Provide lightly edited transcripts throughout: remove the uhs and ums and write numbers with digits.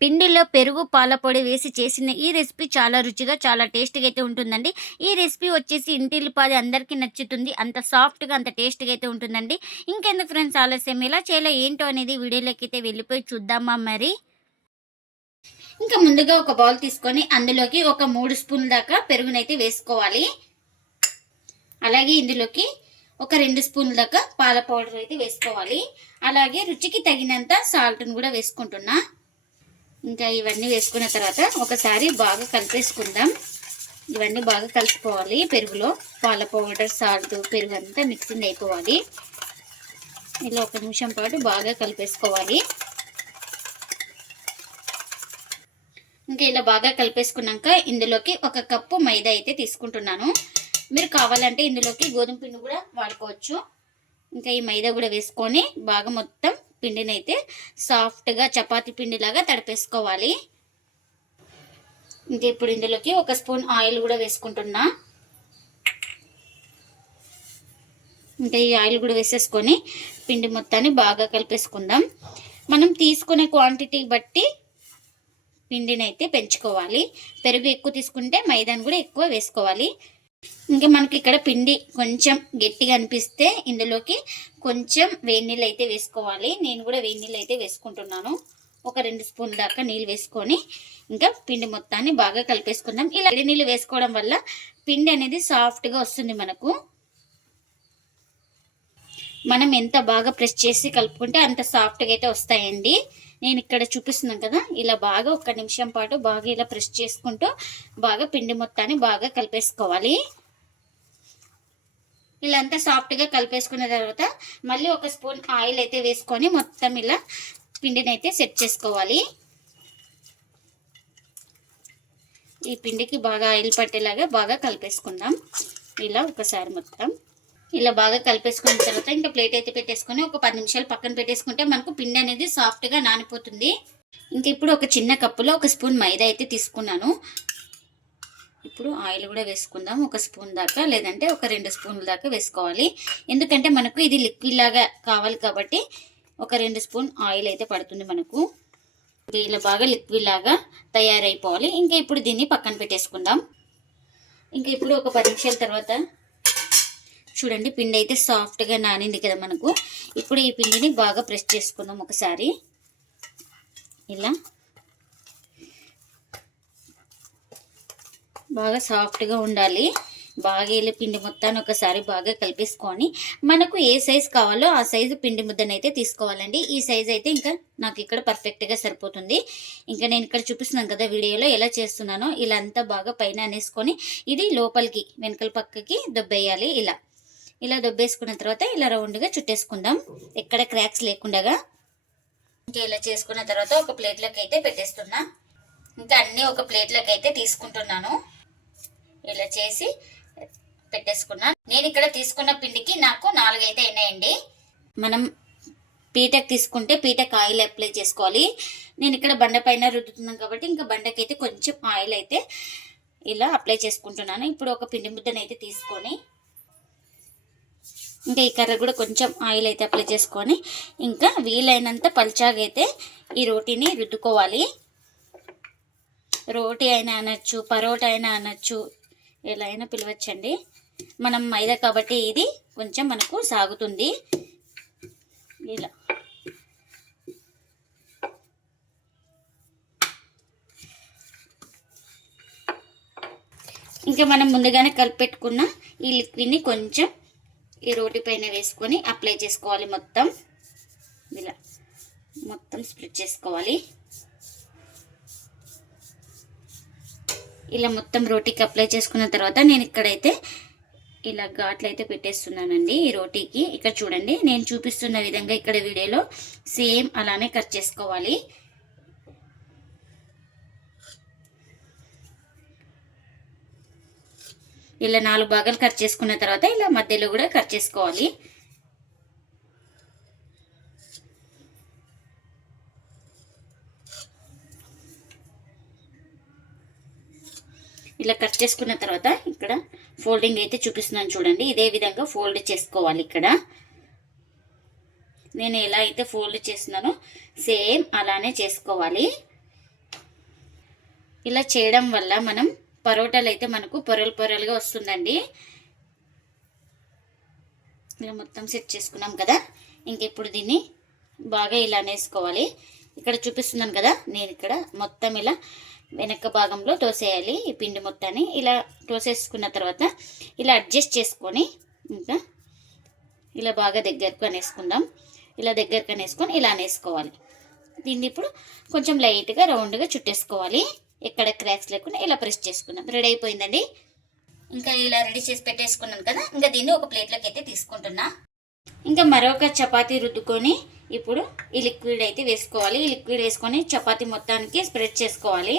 పిండిలో పెరుగు, పాల పొడి వేసి చేసిన ఈ రెసిపీ చాలా రుచిగా, చాలా టేస్టీగా అయితే ఉంటుందండి. ఈ రెసిపీ వచ్చేసి ఇంటిల్లిపాది అందరికీ నచ్చుతుంది. అంత సాఫ్ట్‌గా, అంత టేస్టీగా అయితే ఉంటుందండి. ఇంకెందుకు ఫ్రెండ్స్ ఆలస్యం, ఎలా చేయాలో ఏంటో అనేది వీడియోలోకైతే వెళ్ళిపోయి చూద్దామా మరి? ఇంకా ముందుగా ఒక బౌల్ తీసుకొని అందులోకి ఒక 3 స్పూన్ల దాకా పెరుగునైతే వేసుకోవాలి. అలాగే ఇందులోకి ఒక 2 స్పూన్ల దాకా పాల పౌడర్ అయితే వేసుకోవాలి. అలాగే రుచికి తగినంత సాల్ట్‌ని కూడా వేసుకుంటున్నా. ఇంకా ఇవన్నీ వేసుకున్న తర్వాత ఒకసారి బాగా కలిపేసుకుందాం. ఇవన్నీ బాగా కలిసిపోవాలి. పెరుగులో పాల పౌడర్, సాల్ట్, పెరుగు అంతా మిక్సింగ్ అయిపోవాలి. ఇలా 1 నిమిషం పాటు బాగా కలిపేసుకోవాలి. ఇంకా ఇలా బాగా కలిపేసుకున్నాక ఇందులోకి 1 కప్పు మైదా అయితే తీసుకుంటున్నాను. మీరు కావాలంటే ఇందులోకి గోధుమ పిండి కూడా వాడుకోవచ్చు. ఇంకా ఈ మైదా కూడా వేసుకొని బాగా మొత్తం పిండిని అయితే సాఫ్ట్గా చపాతీ పిండిలాగా తడిపేసుకోవాలి. ఇంకా ఇప్పుడు ఇందులోకి 1 స్పూన్ ఆయిల్ కూడా వేసుకుంటున్నా. ఇంకా ఈ ఆయిల్ కూడా వేసేసుకొని పిండి మొత్తాన్ని బాగా కలిపేసుకుందాం. మనం తీసుకునే క్వాంటిటీ బట్టి పిండిని అయితే పెంచుకోవాలి. పెరుగు ఎక్కువ తీసుకుంటే మైదాను కూడా ఎక్కువ వేసుకోవాలి. ఇంకా మనకి ఇక్కడ పిండి కొంచెం గట్టిగా అనిపిస్తే ఇందులోకి కొంచెం వేడి నీళ్ళు అయితే వేసుకోవాలి. నేను కూడా వేడి నీళ్ళు అయితే వేసుకుంటున్నాను. ఒక 2 స్పూన్ల దాకా నీళ్ళు వేసుకొని ఇంకా పిండి మొత్తాన్ని బాగా కలిపేసుకుందాం. ఇలా వేడి నీళ్ళు వేసుకోవడం వల్ల పిండి అనేది సాఫ్ట్గా వస్తుంది మనకు. మనం ఎంత బాగా ప్రెస్ చేసి కలుపుకుంటే అంత సాఫ్ట్గా అయితే వస్తాయండి. నేను ఇక్కడ చూపిస్తున్నాను కదా, ఇలా బాగా 1 నిమిషం పాటు బాగా ఇలా ప్రెస్ చేసుకుంటూ బాగా పిండి మొత్తాన్ని బాగా కలిపేసుకోవాలి. ఇలా అంతా సాఫ్ట్గా కలిపేసుకున్న తర్వాత మళ్ళీ 1 స్పూన్ ఆయిల్ అయితే వేసుకొని మొత్తం ఇలా పిండిని అయితే సెట్ చేసుకోవాలి. ఈ పిండికి బాగా ఆయిల్ పట్టేలాగా బాగా కలిపేసుకుందాం. ఇలా ఒకసారి మొత్తం ఇలా బాగా కలిపేసుకున్న తర్వాత ఇంకా ప్లేట్ అయితే పెట్టేసుకొని ఒక 10 నిమిషాలు పక్కన పెట్టేసుకుంటే మనకు పిండి అనేది సాఫ్ట్గా నానిపోతుంది. ఇంకా ఇప్పుడు ఒక చిన్న కప్పులో 1 స్పూన్ మైదా అయితే తీసుకున్నాను. ఇప్పుడు ఆయిల్ కూడా వేసుకుందాం. 1 స్పూన్ దాకా, లేదంటే ఒక 2 స్పూన్ల దాకా వేసుకోవాలి. ఎందుకంటే మనకు ఇది లిక్విడ్ లాగా కావాలి కాబట్టి ఒక 2 స్పూన్ ఆయిల్ అయితే పడుతుంది మనకు. ఇలా బాగా లిక్విడ్ లాగా తయారైపోవాలి. ఇంకా ఇప్పుడు దీన్ని పక్కన పెట్టేసుకుందాం. ఇంకా ఇప్పుడు ఒక 10 నిమిషాల తర్వాత చూడండి, పిండి అయితే సాఫ్ట్గా నానింది కదా మనకు. ఇప్పుడు ఈ పిండిని బాగా ప్రెస్ చేసుకుందాం ఒకసారి. ఇలా బాగా సాఫ్ట్గా ఉండాలి. బాగా ఇలా పిండి మొత్తాన్ని ఒకసారి బాగా కలిపేసుకొని మనకు ఏ సైజు కావాలో ఆ సైజు పిండి ముద్దనైతే తీసుకోవాలండి. ఈ సైజు అయితే ఇంకా నాకు ఇక్కడ పర్ఫెక్ట్గా సరిపోతుంది. ఇంకా నేను ఇక్కడ చూపిస్తున్నాను కదా వీడియోలో ఎలా చేస్తున్నానో, ఇలా అంతా బాగా పైన అనేసుకొని ఇది లోపలికి వెనకల పక్కకి దొబ్బేయాలి. ఇలా దొబ్బేసుకున్న తర్వాత ఇలా రౌండ్గా చుట్టేసుకుందాం, ఎక్కడ క్రాక్స్ లేకుండా. ఇంకా ఇలా చేసుకున్న తర్వాత ఒక ప్లేట్లోకి అయితే పెట్టేస్తున్నా. ఇంకా అన్నీ ఒక ప్లేట్లోకి అయితే తీసుకుంటున్నాను. ఇలా చేసి పెట్టేసుకున్నా. నేను ఇక్కడ తీసుకున్న పిండికి నాకు 4 అయితే అయినాయండి. మనం పీటకు తీసుకుంటే పీటకు ఆయిల్ అప్లై చేసుకోవాలి. నేను ఇక్కడ బండ పైన రుద్దుతున్నాను కాబట్టి ఇంకా బండకి అయితే కొంచెం ఆయిల్ అయితే ఇలా అప్లై చేసుకుంటున్నాను. ఇప్పుడు ఒక పిండి ముద్దను అయితే తీసుకొని ఇంకా ఈ కర్ర కూడా కొంచెం ఆయిల్ అయితే అప్లై చేసుకొని ఇంకా వీలైనంత పల్చాగా అయితే ఈ రోటీని రుద్దుకోవాలి. రోటీ అయినా అనొచ్చు, పరోటా అయినా అనొచ్చు, ఎలా అయినా పిలవచ్చండి. మనం మైదా కాబట్టి ఇది కొంచెం మనకు సాగుతుంది. ఇలా ఇంకా మనం ముందుగానే కలిపెట్టుకున్న ఈ లిక్విడ్ని కొంచెం ఈ రోటీ పైన వేసుకొని అప్లై చేసుకోవాలి. మొత్తం ఇలా మొత్తం స్ప్రెడ్ చేసుకోవాలి. ఇలా మొత్తం రోటీకి అప్లై చేసుకున్న తర్వాత నేను ఇక్కడైతే ఇలా ఘాట్లు అయితే పెట్టేస్తున్నానండి ఈ రోటీకి. ఇక్కడ చూడండి, నేను చూపిస్తున్న విధంగా ఇక్కడ వీడియోలో సేమ్ అలానే కట్ చేసుకోవాలి. ఇలా 4 భాగాలు కట్ చేసుకున్న తర్వాత ఇలా మధ్యలో కూడా కట్ చేసుకోవాలి. ఇలా కట్ చేసుకున్న తర్వాత ఇక్కడ ఫోల్డింగ్ అయితే చూపిస్తున్నాను చూడండి. ఇదే విధంగా ఫోల్డ్ చేసుకోవాలి. ఇక్కడ నేను ఎలా అయితే ఫోల్డ్ చేస్తున్నానో సేమ్ అలానే చేసుకోవాలి. ఇలా చేయడం వల్ల మనం పరోటాలు అయితే మనకు పొరలు పొరలుగా వస్తుందండి. ఇలా మొత్తం సెట్ చేసుకున్నాం కదా. ఇంకెప్పుడు దీన్ని బాగా ఇలా నేసుకోవాలి. ఇక్కడ చూపిస్తున్నాను కదా, నేను ఇక్కడ మొత్తం ఇలా వెనక భాగంలో తోసేయాలి. ఈ పిండి మొత్తాన్ని ఇలా తోసేసుకున్న తర్వాత ఇలా అడ్జస్ట్ చేసుకొని ఇంకా ఇలా బాగా దగ్గరకు అనేసుకుందాం. ఇలా దగ్గరకు అనేసుకొని ఇలా అనేసుకోవాలి. దీన్ని ఇప్పుడు కొంచెం లైట్గా రౌండ్గా చుట్టేసుకోవాలి. ఎక్కడ క్రాక్స్ లేకుండా ఇలా ప్రెస్ చేసుకుందాం. రెడీ అయిపోయిందండి. ఇంకా ఇలా రెడీ చేసి పెట్టేసుకున్నాను కదా. ఇంకా దీన్ని ఒక ప్లేట్లోకి అయితే తీసుకుంటున్నా. ఇంకా మరొక చపాతీ రుద్దుకొని ఇప్పుడు ఈ లిక్విడ్ అయితే వేసుకోవాలి. ఈ లిక్విడ్ వేసుకొని చపాతీ మొత్తానికి స్ప్రెడ్ చేసుకోవాలి.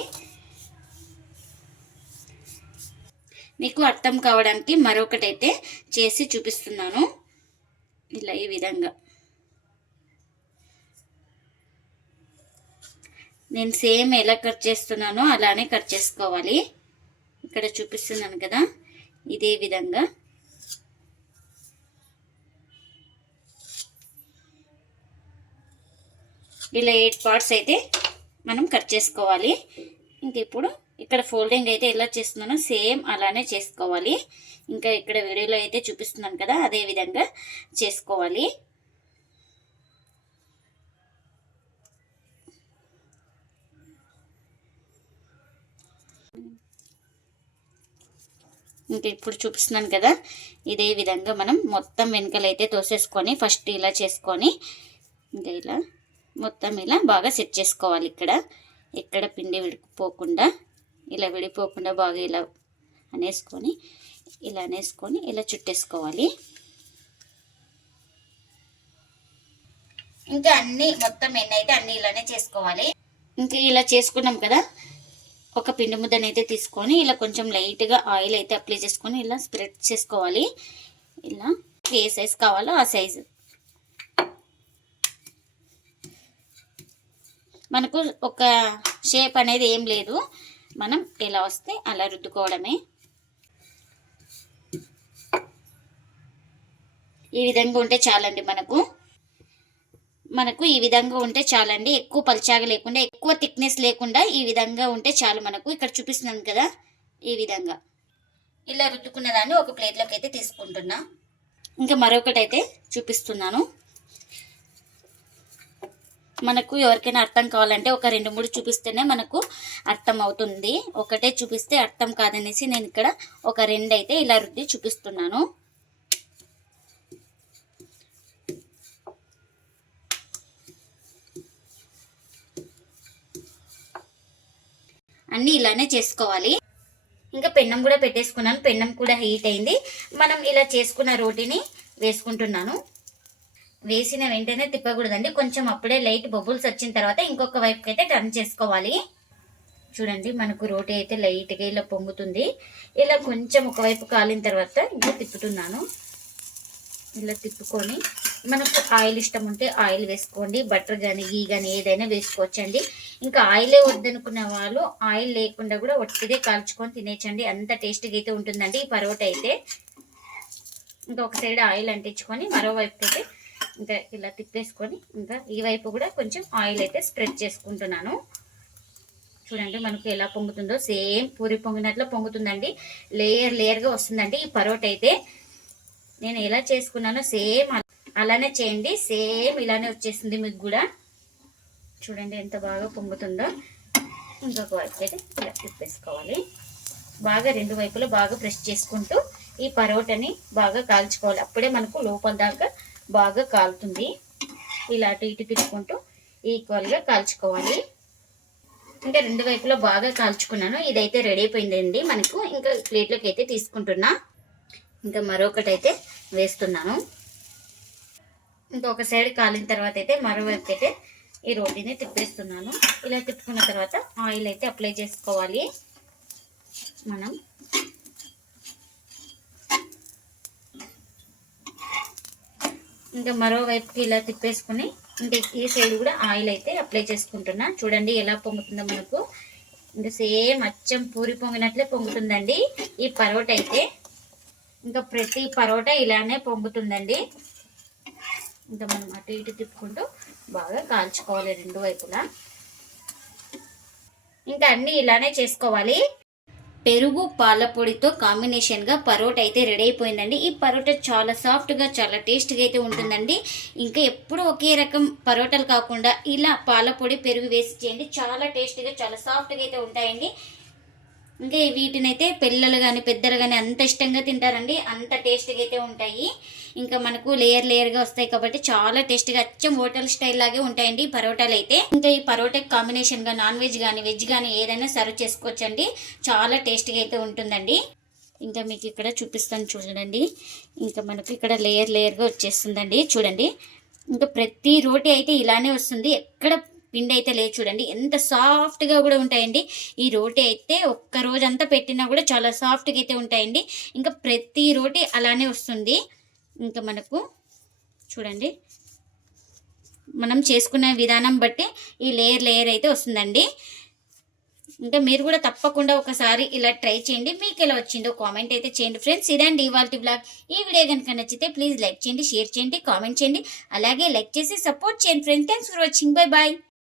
మీకు అర్థం కావడానికి మరొకటైతే చేసి చూపిస్తున్నాను. ఇలా ఈ విధంగా నేను సేమ్ ఎలా కట్ చేస్తున్నానో అలానే కట్ చేసుకోవాలి. ఇక్కడ చూపిస్తున్నాను కదా, ఇదే విధంగా ఇలా 8 పార్ట్స్ అయితే మనం కట్ చేసుకోవాలి. ఇంక ఇప్పుడు ఇక్కడ ఫోల్డింగ్ అయితే ఎలా చేస్తున్నానో సేమ్ అలానే చేసుకోవాలి. ఇంకా ఇక్కడ వీడియోలో అయితే చూపిస్తున్నాను కదా, అదే విధంగా చేసుకోవాలి. ఇంకా ఇప్పుడు చూపిస్తున్నాను కదా, ఇదే విధంగా మనం మొత్తం వెనకలైతే తోసేసుకొని ఫస్ట్ ఇలా చేసుకొని ఇంకా ఇలా మొత్తం ఇలా బాగా సెట్ చేసుకోవాలి. ఇక్కడ పిండి విడిపోకుండా ఇలా విడిపోకుండా బాగా ఇలా అనేసుకొని ఇలా చుట్టేసుకోవాలి. ఇంకా అన్నీ మొత్తం ఎన్నైతే అన్నీ ఇలానే చేసుకోవాలి. ఇంకా ఇలా చేసుకున్నాం కదా, ఒక పిండి ముద్దనైతే తీసుకొని ఇలా కొంచెం లైట్గా ఆయిల్ అయితే అప్లై చేసుకొని ఇలా స్ప్రెడ్ చేసుకోవాలి. ఇలా ఏ సైజ్ కావాలో ఆ సైజు మనకు ఒక షేప్ అనేది ఏం లేదు, మనం ఎలా వస్తే అలా రుద్దుకోవడమే. ఈ విధంగా ఉంటే చాలండి. మనకు ఈ విధంగా ఉంటే చాలండి. ఎక్కువ పల్చాగా లేకుండా ఎక్కువ థిక్నెస్ లేకుండా ఈ విధంగా ఉంటే చాలు మనకు. ఇక్కడ చూపిస్తున్నాను కదా, ఈ విధంగా ఇలా రుద్దుకున్న దాన్ని ఒక ప్లేట్లోకి అయితే తీసుకుంటున్నా. ఇంకా మరొకటి అయితే చూపిస్తున్నాను. మనకు ఎవరికైనా అర్థం కావాలంటే ఒక 2-3 చూపిస్తేనే మనకు అర్థం అవుతుంది. ఒకటే చూపిస్తే అర్థం కాదనేసి నేను ఇక్కడ ఒక 2 అయితే ఇలా రుద్ది చూపిస్తున్నాను. అన్నీ ఇలానే చేసుకోవాలి. ఇంకా పెన్నం కూడా పెట్టేసుకున్నాను. పెన్నం కూడా హీట్ అయింది. మనం ఇలా చేసుకున్న రోటీని వేసుకుంటున్నాను. వేసిన వెంటనే తిప్పకూడదండి, కొంచెం అప్పుడే లైట్ బబుల్స్ వచ్చిన తర్వాత ఇంకొక వైపుకి అయితే టర్న్ చేసుకోవాలి. చూడండి, మనకు రోటీ అయితే లైట్గా ఇలా పొంగుతుంది. ఇలా కొంచెం ఒకవైపు కాలిన తర్వాత ఇంకా తిప్పుతున్నాను. ఇలా తిప్పుకొని మనకు ఆయిల్ ఇష్టం ఉంటే ఆయిల్ వేసుకోండి, బటర్ కానీ గీ కానీ ఏదైనా వేసుకోవచ్చండి. ఇంకా ఆయిలే వద్దనుకున్న వాళ్ళు ఆయిల్ లేకుండా కూడా ఒట్టిదే కాల్చుకొని తినేయచ్చండి. అంత టేస్టీగా అయితే ఉంటుందండి ఈ పరోటా అయితే. ఇంకా ఒక సైడ్ ఆయిల్ అంటించుకొని మరోవైపు అయితే ఇంకా ఇలా తిప్పేసుకొని ఇంకా ఈ వైపు కూడా కొంచెం ఆయిల్ అయితే స్ప్రెడ్ చేసుకుంటున్నాను. చూడండి మనకు ఎలా పొంగుతుందో, సేమ్ పూరి పొంగినట్లు పొంగుతుందండి. లేయర్గా వస్తుందండి ఈ పరోటా అయితే. నేను ఎలా చేసుకున్నానో సేమ్ అలానే చేయండి. సేమ్ ఇలానే వచ్చేస్తుంది మీకు కూడా. చూడండి ఎంత బాగా పొంగుతుందో. ఇంకొక వైపు అయితే ఇలా తిప్పేసుకోవాలి. బాగా 2 వైపులా బాగా ప్రెస్ చేసుకుంటూ ఈ పరోటాని బాగా కాల్చుకోవాలి. అప్పుడే మనకు లోపల దాకా బాగా కాలుతుంది. ఇలా అటు ఇటు తిప్పుకుంటూ ఈక్వల్గా కాల్చుకోవాలి. ఇంకా 2 వైపులా బాగా కాల్చుకున్నాను. ఇదైతే రెడీ అయిపోయిందండి మనకు. ఇంకా ప్లేట్లోకి అయితే తీసుకుంటున్నా. ఇంకా మరొకటి అయితే వేస్తున్నాను. ఇంకొక సైడ్ కాలిన తర్వాత అయితే మరోవైపు అయితే ఈ రోటీని తిప్పేస్తున్నాను. ఇలా తిప్పుకున్న తర్వాత ఆయిల్ అయితే అప్లై చేసుకోవాలి. మనం ఇంకా మరోవైపుకి ఇలా తిప్పేసుకుని ఇంకా ఈ సైడ్ కూడా ఆయిల్ అయితే అప్లై చేసుకుంటున్నా. చూడండి ఎలా పొంగుతుందో మనకు. ఇంకా సేమ్ అచ్చం పూరి పొంగినట్లే పొంగుతుందండి ఈ పరోటా అయితే. ఇంకా ప్రతి పరోటా ఇలానే పొంగుతుందండి. ఇంకా మనం అటు ఇటు తిప్పుకుంటూ బాగా కాల్చుకోవాలి 2 వైపులా. ఇంకా అన్నీ ఇలానే చేసుకోవాలి. పెరుగు పాల పొడితో కాంబినేషన్గా పరోటా అయితే రెడీ అయిపోయిందండి. ఈ పరోటా చాలా సాఫ్ట్గా చాలా టేస్ట్గా అయితే ఉంటుందండి. ఇంకా ఎప్పుడు ఒకే రకం పరోటాలు కాకుండా ఇలా పాల పొడి పెరుగు వేసి చేయండి, చాలా టేస్ట్గా చాలా సాఫ్ట్గా అయితే ఉంటాయండి. ఇంకా వీటినైతే పిల్లలు కానీ పెద్దలు కానీ అంత ఇష్టంగా తింటారండి, అంత టేస్ట్గా అయితే ఉంటాయి. ఇంకా మనకు లేయర్గా వస్తాయి కాబట్టి చాలా టేస్ట్గా అచ్చం హోటల్ స్టైల్ లాగే ఉంటాయండి ఈ పరోటాలు అయితే. ఇంకా ఈ పరోటా కాంబినేషన్గా నాన్ వెజ్ కానీ వెజ్ కానీ ఏదైనా సర్వ్ చేసుకోవచ్చండి, చాలా టేస్ట్గా అయితే ఉంటుందండి. ఇంకా మీకు ఇక్కడ చూపిస్తాను చూడండి. ఇంకా మనకు ఇక్కడ లేయర్గా వచ్చేస్తుందండి చూడండి. ఇంకా ప్రతి రోటీ అయితే ఇలానే వస్తుంది, ఎక్కడ పిండి అయితే లేదు చూడండి, ఎంత సాఫ్ట్గా కూడా ఉంటాయండి. ఈ రోటీ అయితే ఒక్క రోజంతా పెట్టినా కూడా చాలా సాఫ్ట్గా అయితే ఉంటాయండి. ఇంకా ప్రతి రోటీ అలానే వస్తుంది. ఇంకా మనకు చూడండి, మనం చేసుకునే విధానం బట్టి ఈ లేయర్ అయితే వస్తుందండి. ఇంకా మీరు కూడా తప్పకుండా ఒకసారి ఇలా ట్రై చేయండి. మీకు ఎలా వచ్చిందో కామెంట్ అయితే చేయండి ఫ్రెండ్స్. ఇదండి ఇవాల్టి బ్లాగ్. ఈ వీడియో కనుక నచ్చితే ప్లీజ్ లైక్ చేయండి, షేర్ చేయండి, కామెంట్ చేయండి. అలాగే లైక్ చేసి సపోర్ట్ చేయండి friends. Thanks for watching. Bye bye.